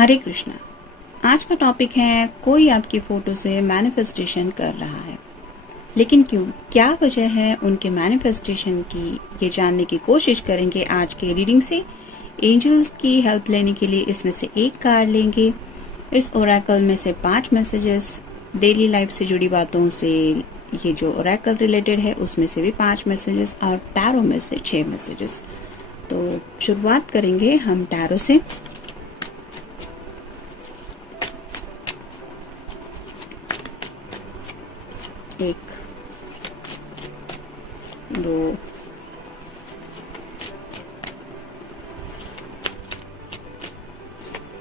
हरे कृष्णा। आज का टॉपिक है कोई आपकी फोटो से मैनिफेस्टेशन कर रहा है, लेकिन क्यों, क्या वजह है उनके मैनिफेस्टेशन की, ये जानने की कोशिश करेंगे आज के रीडिंग से। एंजल्स की हेल्प लेने के लिए इसमें से एक कार्ड लेंगे। इस ओरेकल में से 5 मैसेजेस, डेली लाइफ से जुड़ी बातों से ये जो ओरेकल रिलेटेड है उसमें से भी 5 मैसेजेस और टैरो में से 6 मैसेजेस। तो शुरुआत करेंगे हम टैरो से। एक, 2,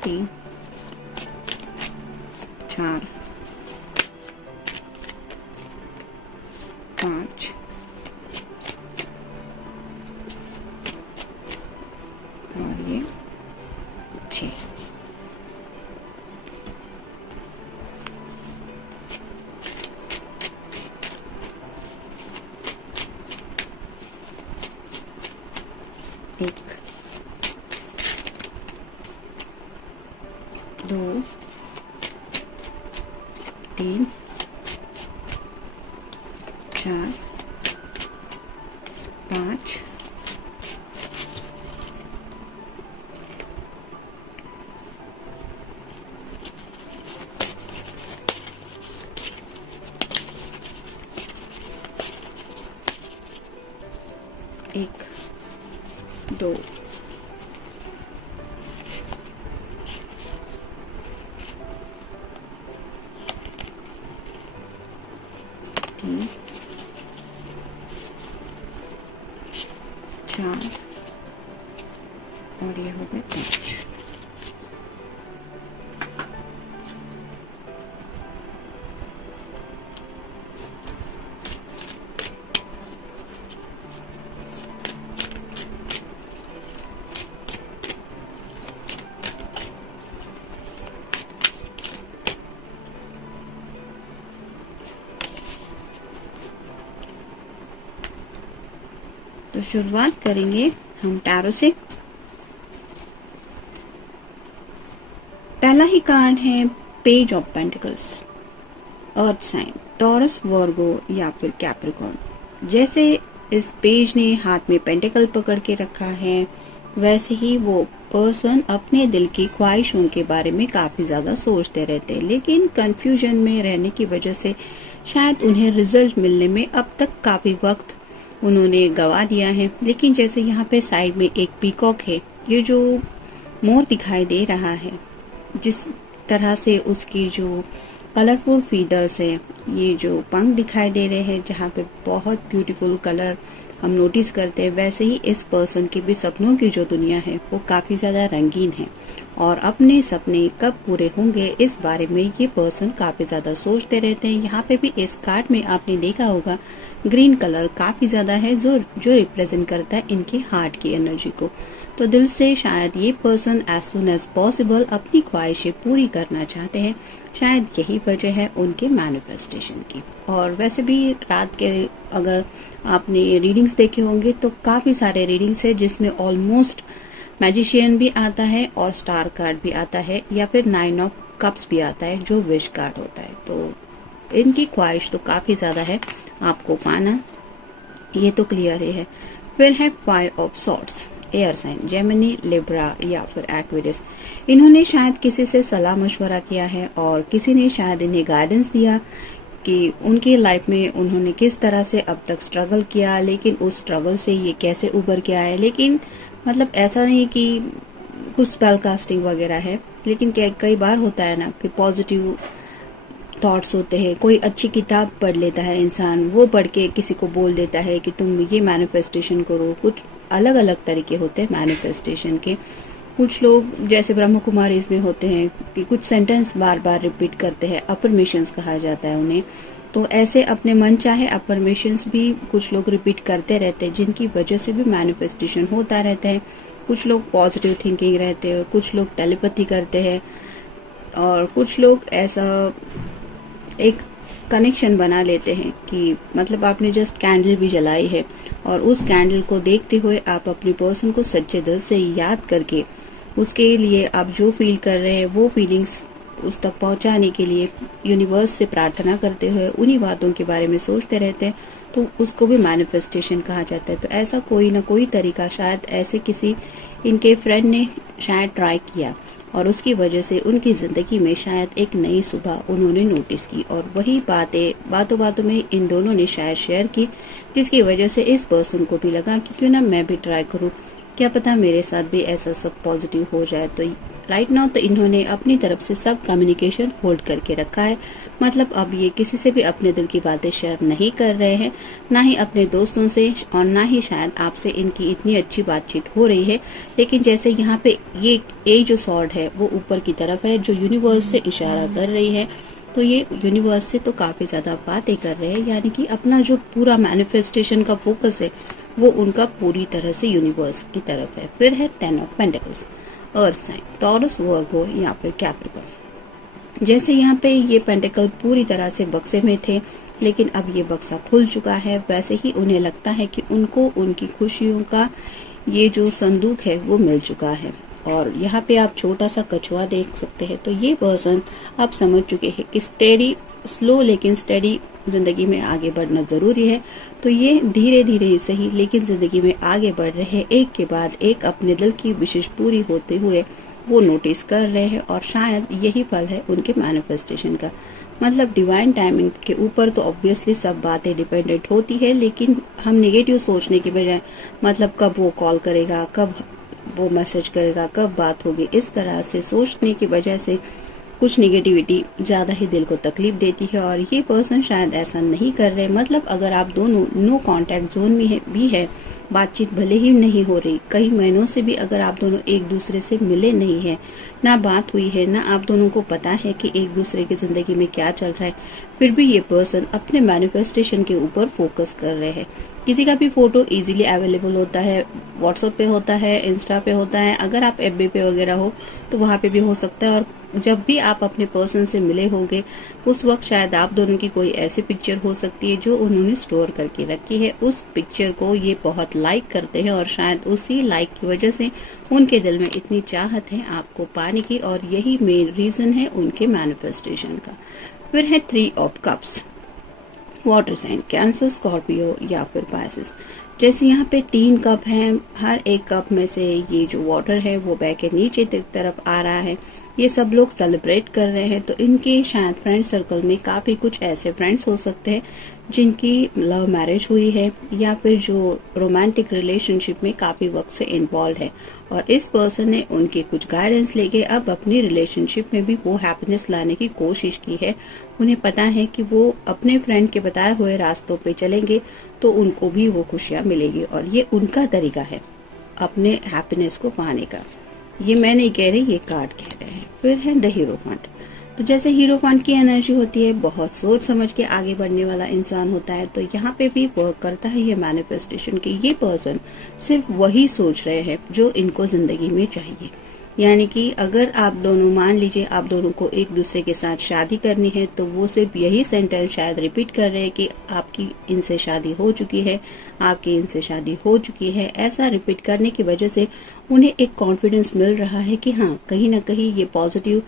3, 4, 5 और ये 6। एक, 2, 3, 4, 5 एक, 2, 3, 4 और ये हो गए 5। तो शुरुआत करेंगे हम टैरो से। पहला ही कार्ड है page of pentacles, earth sign, Taurus, Virgo या फिर कैप्रिकॉर्न। जैसे इस पेज ने हाथ में पेंटिकल पकड़ के रखा है, वैसे ही वो पर्सन अपने दिल की ख्वाहिशों के बारे में काफी ज्यादा सोचते रहते हैं, लेकिन कंफ्यूजन में रहने की वजह से शायद उन्हें रिजल्ट मिलने में अब तक काफी वक्त उन्होंने गवा दिया है। लेकिन जैसे यहाँ पे साइड में एक पीकॉक है, ये जो मोर दिखाई दे रहा है, जिस तरह से उसकी जो कलरफुल फीदर्स है, ये जो पंख दिखाई दे रहे हैं जहाँ पे बहुत ब्यूटीफुल कलर हम नोटिस करते हैं, वैसे ही इस पर्सन के भी सपनों की जो दुनिया है वो काफी ज्यादा रंगीन है और अपने सपने कब पूरे होंगे इस बारे में ये पर्सन काफी ज्यादा सोचते रहते हैं। यहाँ पे भी इस कार्ड में आपने देखा होगा ग्रीन कलर काफी ज्यादा है, जो रिप्रेजेंट करता है इनके हार्ट की एनर्जी को। तो दिल से शायद ये person as soon as possible अपनी ख्वाहिशें पूरी करना चाहते हैं। शायद यही वजह है उनके मैनिफेस्टेशन की। और वैसे भी रात के अगर आपने रीडिंग्स देखे होंगे तो काफी सारे रीडिंग्स है जिसमें ऑलमोस्ट मैजिशियन भी आता है और स्टार कार्ड भी आता है या फिर 9 ऑफ कप्स भी आता है जो विश कार्ड होता है। तो इनकी ख्वाहिश तो काफी ज्यादा है आपको पाना, ये तो क्लियर ही है। फिर है 5 of swords, air sign, Gemini, Libra या फिर एक्वेरियस। इन्होंने शायद किसी से सलाह मशवरा किया है और किसी ने शायद इन्हें गाइडेंस दिया कि उनकी लाइफ में उन्होंने किस तरह से अब तक स्ट्रगल किया, लेकिन उस स्ट्रगल से ये कैसे उभर के आए। लेकिन मतलब ऐसा नहीं कि कुछ स्पेल कास्टिंग वगैरह है, लेकिन कई बार होता है ना कि पॉजिटिव थॉट्स होते हैं। कोई अच्छी किताब पढ़ लेता है इंसान, वो पढ़ के किसी को बोल देता है कि तुम ये मैनिफेस्टेशन करो। कुछ अलग अलग तरीके होते हैं मैनिफेस्टेशन के। कुछ लोग जैसे ब्रह्म कुमारी में होते हैं कि कुछ सेंटेंस बार बार रिपीट करते हैं, अफर्मेशंस कहा जाता है उन्हें। तो ऐसे अपने मन चाहे अफर्मेशंस भी कुछ लोग रिपीट करते रहते हैं, जिनकी वजह से भी मैनिफेस्टेशन होता रहता है। कुछ लोग पॉजिटिव थिंकिंग रहते हैं, कुछ लोग टेलीपैथी करते हैं और कुछ लोग ऐसा एक कनेक्शन बना लेते हैं कि मतलब आपने जस्ट कैंडल भी जलाई है और उस कैंडल को देखते हुए आप अपने पर्सन को सच्चे दिल से याद करके उसके लिए आप जो फील कर रहे हैं वो फीलिंग्स उस तक पहुंचाने के लिए यूनिवर्स से प्रार्थना करते हुए उन्हीं बातों के बारे में सोचते रहते हैं, तो उसको भी मैनिफेस्टेशन कहा जाता है। तो ऐसा कोई ना कोई तरीका शायद ऐसे किसी इनके फ्रेंड ने शायद ट्राई किया और उसकी वजह से उनकी जिंदगी में शायद एक नई सुबह उन्होंने नोटिस की और वही बातें बातों बातों में इन दोनों ने शायद शेयर की, जिसकी वजह से इस पर्सन को भी लगा कि क्यों ना मैं भी ट्राई करूं, क्या पता मेरे साथ भी ऐसा सब पॉजिटिव हो जाए। तो राइट नाउ तो इन्होंने अपनी तरफ से सब कम्युनिकेशन होल्ड करके रखा है, मतलब अब ये किसी से भी अपने दिल की बातें शेयर नहीं कर रहे हैं, ना ही अपने दोस्तों से और ना ही शायद आपसे इनकी इतनी अच्छी बातचीत हो रही है। लेकिन जैसे यहाँ पे ये जो सॉर्ड है वो ऊपर की तरफ है जो यूनिवर्स से इशारा कर रही है, तो ये यूनिवर्स से तो काफी ज्यादा बातें कर रहे हैं, यानी कि अपना जो पूरा मैनिफेस्टेशन का फोकस है वो उनका पूरी तरह से यूनिवर्स की तरफ है। फिर है 10 of pentacles, earth sign, Taurus, Virgo या फिर कैप्रिकॉर्न। जैसे यहाँ पे ये पेंटिकल पूरी तरह से बक्से में थे, लेकिन अब ये बक्सा खुल चुका है, वैसे ही उन्हें लगता है कि उनको उनकी खुशियों का ये जो संदूक है वो मिल चुका है। और यहाँ पे आप छोटा सा कछुआ देख सकते हैं। तो ये पर्सन आप समझ चुके हैं कि स्टेडी, स्लो लेकिन स्टेडी जिंदगी में आगे बढ़ना जरूरी है। तो ये धीरे धीरे ही सही लेकिन जिंदगी में आगे बढ़ रहे हैं, एक के बाद एक अपने दिल की विशेष पूरी होते हुए वो नोटिस कर रहे हैं और शायद यही फल है उनके मैनिफेस्टेशन का। मतलब डिवाइन टाइमिंग के ऊपर तो ऑब्वियसली सब बातें डिपेंडेंट होती है, लेकिन हम नेगेटिव सोचने की बजाय मतलब कब वो कॉल करेगा, कब वो मैसेज करेगा, कब बात होगी, इस तरह से सोचने की वजह से कुछ नेगेटिविटी ज्यादा ही दिल को तकलीफ देती है। और ये पर्सन शायद ऐसा नहीं कर रहे, मतलब अगर आप दोनों नो कांटेक्ट जोन में भी है, बातचीत भले ही नहीं हो रही, कई महीनों से भी अगर आप दोनों एक दूसरे से मिले नहीं है, ना बात हुई है, ना आप दोनों को पता है कि एक दूसरे की जिंदगी में क्या चल रहा है, फिर भी ये पर्सन अपने मैनिफेस्टेशन के ऊपर फोकस कर रहे हैं। किसी का भी फोटो इजीली अवेलेबल होता है, व्हाट्सएप पे होता है, इंस्टा पे होता है, अगर आप एफबी पे वगैरह हो तो वहाँ पे भी हो सकता है। और जब भी आप अपने पर्सन से मिले होंगे उस वक्त शायद आप दोनों की कोई ऐसी पिक्चर हो सकती है जो उन्होंने स्टोर करके रखी है, उस पिक्चर को ये बहुत लाइक करते हैं और शायद उसी लाइक की वजह से उनके दिल में इतनी चाहत है आपको पाने की, और यही मेन रीजन है उनके मैनिफेस्टेशन का। फिर है 3 of cups, water sign, Cancer, Scorpio या फिर पाइसेस। जैसे यहाँ पे 3 कप हैं, हर एक कप में से ये जो वाटर है वो बह के नीचे तरफ आ रहा है, ये सब लोग सेलिब्रेट कर रहे हैं। तो इनके शायद फ्रेंड सर्कल में काफी कुछ ऐसे फ्रेंड्स हो सकते हैं जिनकी लव मैरिज हुई है या फिर जो रोमांटिक रिलेशनशिप में काफी वक्त से इन्वॉल्व है, और इस पर्सन ने उनके कुछ गाइडेंस लेके अब अपनी रिलेशनशिप में भी वो हैप्पीनेस लाने की कोशिश की है। उन्हें पता है कि वो अपने फ्रेंड के बताए हुए रास्तों पे चलेंगे तो उनको भी वो खुशियां मिलेगी, और ये उनका तरीका है अपने हैप्पीनेस को पाने का। ये मैं नहीं कह रही, ये कार्ड कह रहे हैं। फिर है द हीरोफेंट। तो जैसे हीरोफेंट की एनर्जी होती है, बहुत सोच समझ के आगे बढ़ने वाला इंसान होता है, तो यहाँ पे भी वर्क करता है ये मैनिफेस्टेशन की। ये पर्सन सिर्फ वही सोच रहे हैं जो इनको जिंदगी में चाहिए, यानी कि अगर आप दोनों, मान लीजिए आप दोनों को एक दूसरे के साथ शादी करनी है, तो वो सिर्फ यही सेंटेंस शायद रिपीट कर रहे हैं कि आपकी इनसे शादी हो चुकी है, आपकी इनसे शादी हो चुकी है। ऐसा रिपीट करने की वजह से उन्हें एक कॉन्फिडेंस मिल रहा है कि हाँ, कहीं ना कहीं ये पॉजिटिव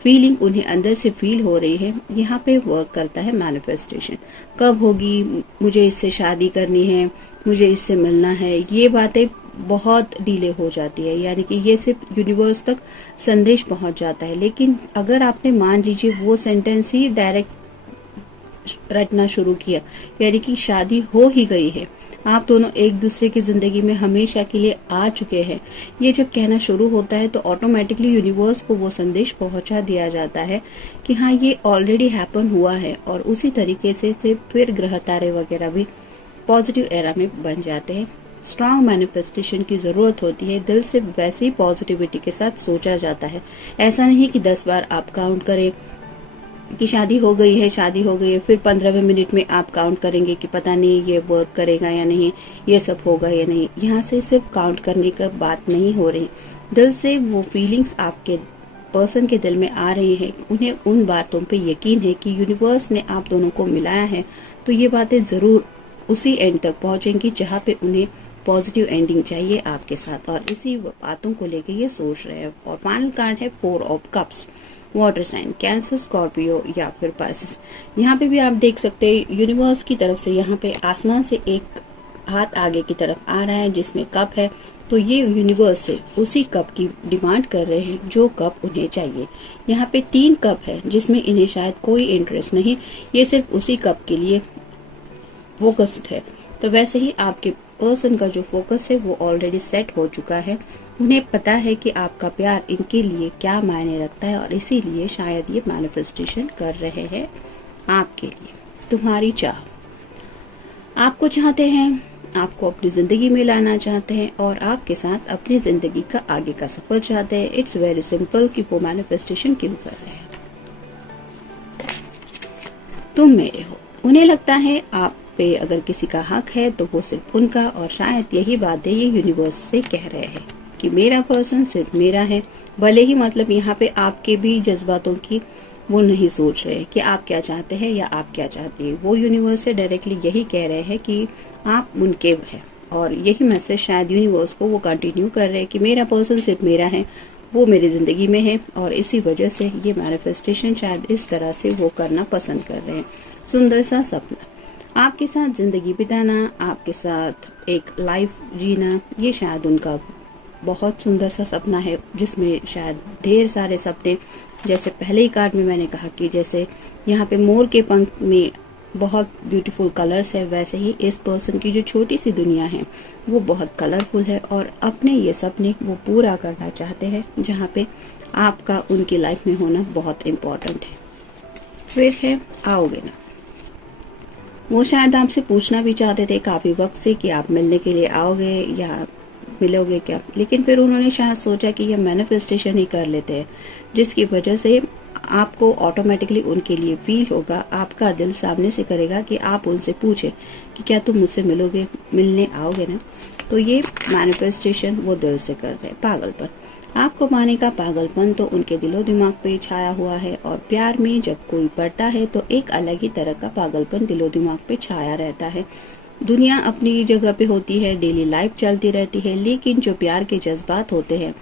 फीलिंग उन्हें अंदर से फील हो रही है। यहाँ पे वर्क करता है मैनिफेस्टेशन। कब होगी, मुझे इससे शादी करनी है, मुझे इससे मिलना है, ये बातें बहुत डिले हो जाती है, यानी कि ये सिर्फ यूनिवर्स तक संदेश पहुंच जाता है। लेकिन अगर आपने मान लीजिए वो सेंटेंस ही डायरेक्ट रटना शुरू किया, यानी कि शादी हो ही गई है, आप दोनों एक दूसरे की जिंदगी में हमेशा के लिए आ चुके हैं, ये जब कहना शुरू होता है तो ऑटोमेटिकली यूनिवर्स को वो संदेश पहुंचा दिया जाता है कि हाँ, ये ऑलरेडी हैपन हुआ है। और उसी तरीके से फिर ग्रह तारे वगैरह भी पॉजिटिव एरा में बन जाते हैं। स्ट्रांग मैनिफेस्टेशन की जरूरत होती है, दिल से वैसे ही पॉजिटिविटी के साथ सोचा जाता है। ऐसा नहीं कि 10 बार आप काउंट करें कि शादी हो गई है, शादी हो गई है, फिर 15वें मिनट में आप काउंट करेंगे कि पता नहीं ये वर्क करेगा या नहीं, ये सब होगा या नहीं। यहाँ से सिर्फ काउंट करने का बात नहीं हो रही, दिल से वो फीलिंग्स आपके पर्सन के दिल में आ रही है, उन्हें उन बातों पे यकीन है कि यूनिवर्स ने आप दोनों को मिलाया है, तो ये बातें जरूर उसी एंड तक पहुंचेंगी जहाँ पे उन्हें पॉजिटिव एंडिंग चाहिए आपके साथ और इसी बातों को लेके ये सोच रहे हैं। और फाइनल कार्ड है 4 of cups, water sign, Cancer, Scorpio या फिर पाइसेस। यहाँ पे भी आप देख सकते हैं यूनिवर्स की तरफ से यहाँ पे आसमान से एक हाथ आगे की तरफ आ रहा है जिसमें कप है। तो ये यूनिवर्स से उसी कप की डिमांड कर रहे हैं जो कप उन्हें चाहिए। यहाँ पे 3 कप है जिसमें इन्हें शायद कोई इंटरेस्ट नहीं, ये सिर्फ उसी कप के लिए फोकस्ड है। तो वैसे ही आपके पर्सन का जो फोकस है वो ऑलरेडी सेट हो चुका है। उन्हें पता है कि आपका प्यार इनके लिए क्या मायने रखता है और इसीलिए शायद ये मैनिफेस्टेशन कर रहे हैं आपके लिए। तुम्हारी चाह, आपको चाहते हैं, आपको अपनी जिंदगी में लाना चाहते हैं और आपके साथ अपनी जिंदगी का आगे का सफर चाहते हैं। इट्स वेरी सिंपल कि वो मैनिफेस्टेशन क्यों कर रहे हैं। तुम मेरे हो, उन्हें लगता है आप पे अगर किसी का हक है तो वो सिर्फ उनका, और शायद यही बातें ये यूनिवर्स से कह रहे हैं कि मेरा पर्सन सिर्फ मेरा है। भले ही मतलब यहाँ पे आपके भी जज्बातों की वो नहीं सोच रहे कि आप क्या चाहते हैं या आप क्या चाहती है। वो यूनिवर्स से डायरेक्टली यही कह रहे हैं कि आप उनके हैं और यही मैसेज शायद यूनिवर्स को वो कंटिन्यू कर रहे हैं कि मेरा पर्सन सिर्फ मेरा है, वो मेरी जिंदगी में है और इसी वजह से ये मैनिफेस्टेशन शायद इस तरह से वो करना पसंद कर रहे हैं। सुंदर सा सपना, आपके साथ जिंदगी बिताना, आपके साथ एक लाइफ जीना, ये शायद उनका बहुत सुंदर सा सपना है जिसमें शायद ढेर सारे सपने, जैसे पहले ही कार्ड में मैंने कहा कि जैसे यहाँ पे मोर के पंख में बहुत ब्यूटीफुल कलर्स है, वैसे ही इस पर्सन की जो छोटी सी दुनिया है वो बहुत कलरफुल है और अपने ये सपने वो पूरा करना चाहते हैं जहाँ पे आपका उनकी लाइफ में होना बहुत इम्पोर्टेंट है। फिर है आओगे ना, वो शायद आपसे पूछना भी चाहते थे काफी वक्त से कि आप मिलने के लिए आओगे या मिलोगे क्या, लेकिन फिर उन्होंने शायद सोचा कि ये मैनिफेस्टेशन ही कर लेते हैं जिसकी वजह से आपको ऑटोमेटिकली उनके लिए फील होगा, आपका दिल सामने से करेगा कि आप उनसे पूछे कि क्या तुम मुझसे मिलोगे, मिलने आओगे ना। तो ये मैनिफेस्टेशन वो दिल से करते हैं। पागलपन, आपको पाने का पागलपन तो उनके दिलो दिमाग पे छाया हुआ है और प्यार में जब कोई पड़ता है तो एक अलग ही तरह का पागलपन दिलो दिमाग पे छाया रहता है। दुनिया अपनी जगह पे होती है, डेली लाइफ चलती रहती है, लेकिन जो प्यार के जज्बात होते हैं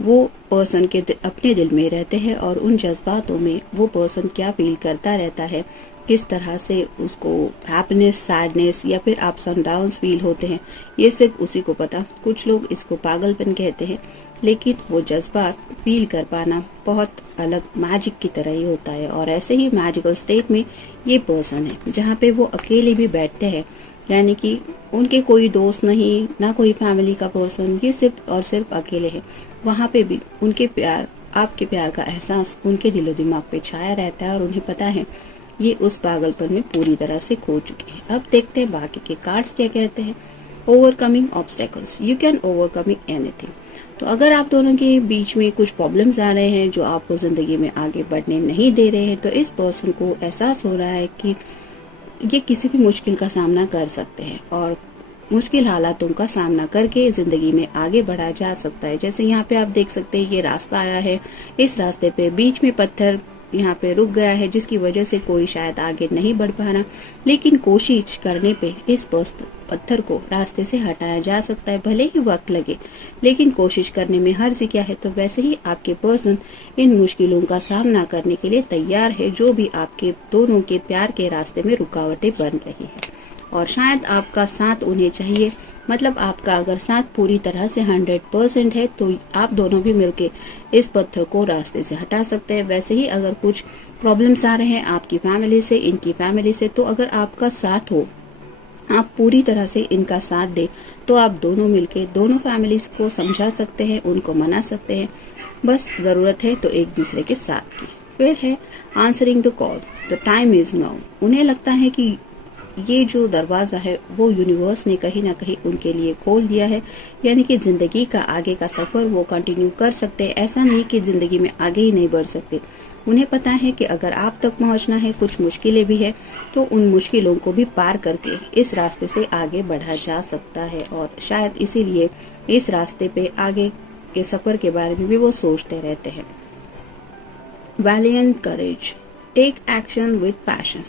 वो पर्सन के अपने दिल में रहते हैं और उन जज्बातों में वो पर्सन क्या फील करता रहता है, किस तरह से उसको हैप्पीनेस, सैडनेस या फिर अप्स एंड डाउन्स फील होते हैं, ये सिर्फ उसी को पता। कुछ लोग इसको पागलपन कहते हैं, लेकिन वो जज्बात फील कर पाना बहुत अलग मैजिक की तरह ही होता है। और ऐसे ही मैजिकल स्टेट में ये पर्सन है जहाँ पे वो अकेले भी बैठते हैं, यानी कि उनके कोई दोस्त नहीं, ना कोई फैमिली का पर्सन, ये सिर्फ और सिर्फ अकेले है। वहाँ पे भी उनके प्यार, आपके प्यार का एहसास उनके दिलो दिमाग पे छाया रहता है और उन्हें पता है ये उस पागलपन में पूरी तरह से खो चुके हैं। अब देखते हैं बाकी के कार्ड्स क्या कहते हैं। Overcoming obstacles, you can overcoming anything. तो अगर आप दोनों के बीच में कुछ प्रॉब्लम्स आ रहे हैं जो आपको जिंदगी में आगे बढ़ने नहीं दे रहे हैं, तो इस पर्सन को एहसास हो रहा है कि ये किसी भी मुश्किल का सामना कर सकते हैं और मुश्किल हालातों का सामना करके जिंदगी में आगे बढ़ा जा सकता है। जैसे यहाँ पे आप देख सकते हैं ये रास्ता आया है, इस रास्ते पे बीच में पत्थर यहाँ पे रुक गया है जिसकी वजह से कोई शायद आगे नहीं बढ़ पा रहा, लेकिन कोशिश करने पे इस पत्थर को रास्ते से हटाया जा सकता है। भले ही वक्त लगे, लेकिन कोशिश करने में हर्ज क्या है। तो वैसे ही आपके पर्सन इन मुश्किलों का सामना करने के लिए तैयार है, जो भी आपके दोनों के प्यार के रास्ते में रुकावटें बन रही है। और शायद आपका साथ उन्हें चाहिए, मतलब आपका अगर साथ पूरी तरह से 100% है तो आप दोनों भी मिलके इस पत्थर को रास्ते से हटा सकते हैं। वैसे ही अगर कुछ प्रॉब्लम्स आ रहे हैं आपकी फैमिली से, इनकी फैमिली से, तो अगर आपका साथ हो, आप पूरी तरह से इनका साथ दे, तो आप दोनों मिलके दोनों फैमिलीज को समझा सकते हैं, उनको मना सकते हैं। बस जरूरत है तो एक दूसरे के साथ की। फिर है answering the call, the time is now. उन्हें लगता है कि ये जो दरवाजा है वो यूनिवर्स ने कहीं ना कहीं उनके लिए खोल दिया है, यानी कि जिंदगी का आगे का सफर वो कंटिन्यू कर सकते हैं। ऐसा नहीं कि जिंदगी में आगे ही नहीं बढ़ सकते। उन्हें पता है कि अगर आप तक पहुंचना है, कुछ मुश्किलें भी है, तो उन मुश्किलों को भी पार करके इस रास्ते से आगे बढ़ा जा सकता है। और शायद इसीलिए इस रास्ते पे आगे के सफर के बारे में भी वो सोचते रहते हैं। Valiant courage, take action with passion.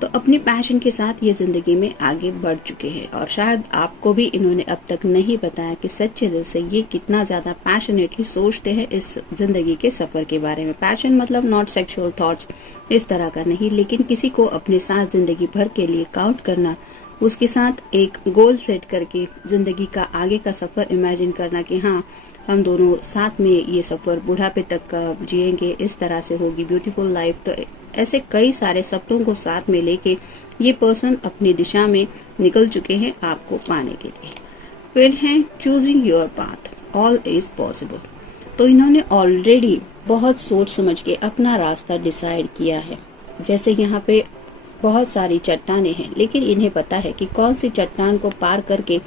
तो अपने पैशन के साथ ये जिंदगी में आगे बढ़ चुके हैं और शायद आपको भी इन्होंने अब तक नहीं बताया कि सच्चे दिल से ये कितना ज्यादा पैशनेटली सोचते हैं इस जिंदगी के सफर के बारे में। पैशन मतलब नॉट सेक्सुअल थॉट्स इस तरह का नहीं, लेकिन किसी को अपने साथ जिंदगी भर के लिए काउंट करना, उसके साथ एक गोल सेट करके जिंदगी का आगे का सफर इमेजिन करना कि हाँ हम दोनों साथ में ये सफर बुढ़ापे तक का जिएंगे, इस तरह से होगी ब्यूटीफुल लाइफ। तो ऐसे कई सारे सपनों को साथ में लेके ये पर्सन अपनी दिशा में निकल चुके हैं आपको पाने के लिए। फिर है choosing your path, all is possible. तो इन्होंने ऑलरेडी बहुत सोच समझ के अपना रास्ता डिसाइड किया है। जैसे यहाँ पे बहुत सारी चट्टानें हैं, लेकिन इन्हें पता है कि कौन सी चट्टान को पार करके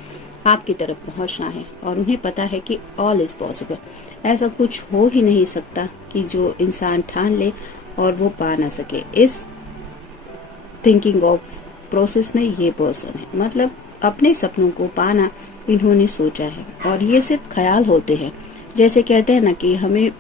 आपकी तरफ पहुंचना है और उन्हें पता है कि ऑल इज पॉसिबल। ऐसा कुछ हो ही नहीं सकता कि जो इंसान ठान ले और वो पा ना सके। इस थिंकिंग ऑफ प्रोसेस में ये पर्सन है, मतलब अपने सपनों को पाना इन्होंने सोचा है और ये सिर्फ ख्याल होते हैं। जैसे कहते हैं ना कि हमें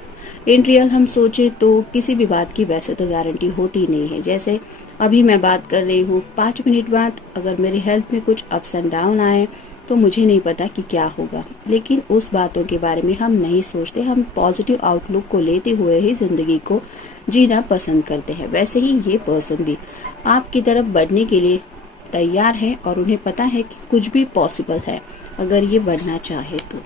इन रियल हम सोचे तो किसी भी बात की वैसे तो गारंटी होती नहीं है। जैसे अभी मैं बात कर रही हूँ, 5 मिनट बाद अगर मेरी हेल्थ में कुछ अप्स एंड डाउन आए तो मुझे नहीं पता कि क्या होगा, लेकिन उस बातों के बारे में हम नहीं सोचते। हम पॉजिटिव आउटलुक को लेते हुए ही जिंदगी को जीना पसंद करते हैं। वैसे ही ये पर्सन भी आपकी तरफ बढ़ने के लिए तैयार है और उन्हें पता है कि कुछ भी पॉसिबल है अगर ये बढ़ना चाहे तो।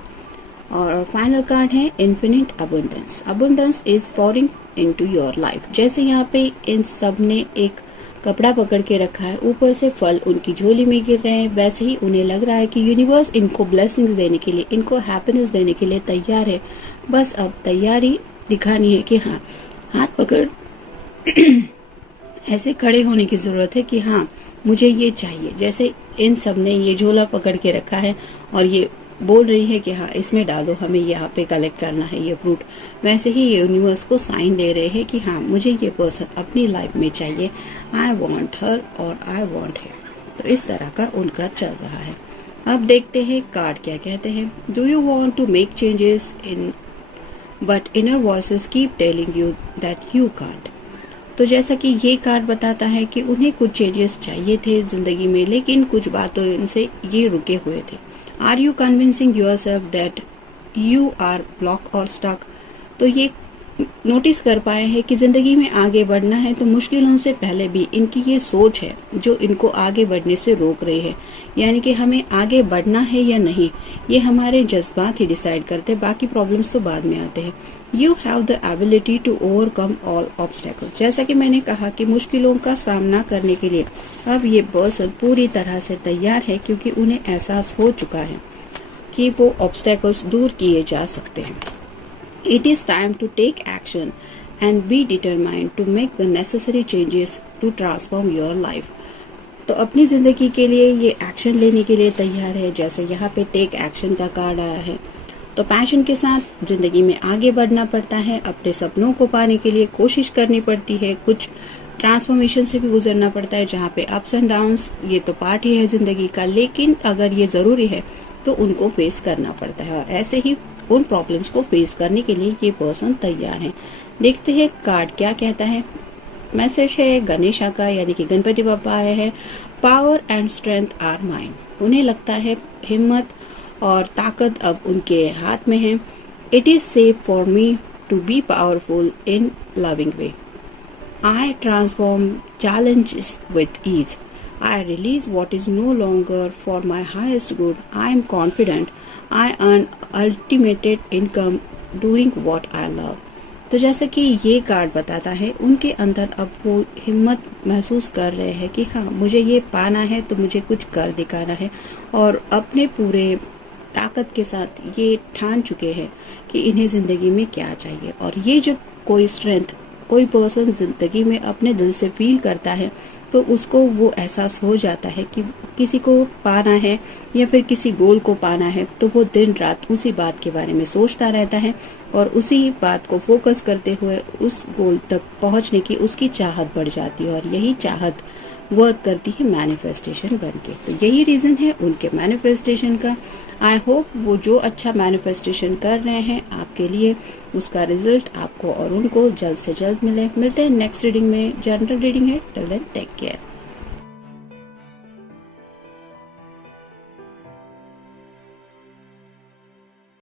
और फाइनल कार्ड है infinite abundance. Abundance is pouring into your life. जैसे यहाँ पे इन सब ने एक कपड़ा पकड़ के रखा है, ऊपर से फल उनकी झोली में गिर रहे हैं, वैसे ही उन्हें लग रहा है कि यूनिवर्स इनको ब्लेसिंग्स देने के लिए, इनको हैप्पीनेस देने के लिए तैयार है। बस अब तैयारी दिखानी है कि हाँ हाथ पकड़ ऐसे खड़े होने की जरूरत है कि हाँ मुझे ये चाहिए। जैसे इन सब ने ये झोला पकड़ के रखा है और ये बोल रही है कि हाँ इसमें डालो, हमें यहाँ पे कलेक्ट करना है ये फ्रूट। वैसे ही ये यूनिवर्स को साइन दे रहे हैं कि हाँ मुझे ये पर्सन अपनी लाइफ में चाहिए, आई वॉन्ट हर और आई वॉन्ट हिम। तो इस तरह का उनका चल रहा है। अब देखते हैं कार्ड क्या कहते हैं। Do you want to make changes in but inner voices keep telling you that you can't. तो जैसा कि ये कार्ड बताता है कि उन्हें कुछ चेंजेस चाहिए थे जिंदगी में, लेकिन कुछ बातों से ये रुके हुए थे। Are you convincing yourself that you are block और स्टक। तो ये नोटिस कर पाए हैं कि जिंदगी में आगे बढ़ना है तो मुश्किलों से पहले भी इनकी ये सोच है जो इनको आगे बढ़ने से रोक रही है। यानी कि हमें आगे बढ़ना है या नहीं, ये हमारे जज्बात ही डिसाइड करते हैं, बाकी प्रॉब्लम्स तो बाद में आते हैं। You have the ability to overcome all obstacles. जैसा कि मैंने कहा कि मुश्किलों का सामना करने के लिए अब ये पर्सन पूरी तरह से तैयार है, क्योंकि उन्हें एहसास हो चुका है कि वो ऑब्स्टेकल्स दूर किए जा सकते हैं। It is time to take action and be determined to make the necessary changes to transform your life. तो अपनी जिंदगी के लिए ये एक्शन लेने के लिए तैयार है। जैसे यहाँ पे टेक एक्शन का कार्ड आया है, तो पैशन के साथ जिंदगी में आगे बढ़ना पड़ता है, अपने सपनों को पाने के लिए कोशिश करनी पड़ती है, कुछ ट्रांसफॉर्मेशन से भी गुजरना पड़ता है जहाँ पे अप्स एंड डाउन्स ये तो पार्ट ही है जिंदगी का, लेकिन अगर ये जरूरी है तो उनको फेस करना पड़ता है। और ऐसे ही उन प्रॉब्लम्स को फेस करने के लिए ये पर्सन तैयार है। देखते हैं कार्ड क्या कहता है। मैसेज है गणेशा का, यानी कि गणपति बप्पा आया है। Power and strength are mine. उन्हें लगता है हिम्मत और ताकत अब उनके हाथ में है। It is safe for me to be powerful in loving way. I transform challenges with ease. I release what is no longer for my highest good. I am confident. I earn ultimate income doing what I love. तो जैसा कि ये card बताता है, उनके अंदर अब वो हिम्मत महसूस कर रहे हैं कि हाँ मुझे ये पाना है तो मुझे कुछ कर दिखाना है, और अपने पूरे ताकत के साथ ये ठान चुके हैं कि इन्हें जिंदगी में क्या चाहिए। और ये जब कोई स्ट्रेंथ कोई पर्सन जिंदगी में अपने दिल से फील करता है तो उसको वो एहसास हो जाता है कि किसी को पाना है या फिर किसी गोल को पाना है, तो वो दिन रात उसी बात के बारे में सोचता रहता है और उसी बात को फोकस करते हुए उस गोल तक पहुंचने की उसकी चाहत बढ़ जाती है, और यही चाहत वर्क करती है मैनिफेस्टेशन बनके। तो यही रीजन है उनके मैनिफेस्टेशन का। आई होप वो जो अच्छा मैनिफेस्टेशन कर रहे हैं आपके लिए, उसका रिजल्ट आपको और उनको जल्द से जल्द मिले। मिलते हैं नेक्स्ट रीडिंग में। जनरल रीडिंग है। Till then take care.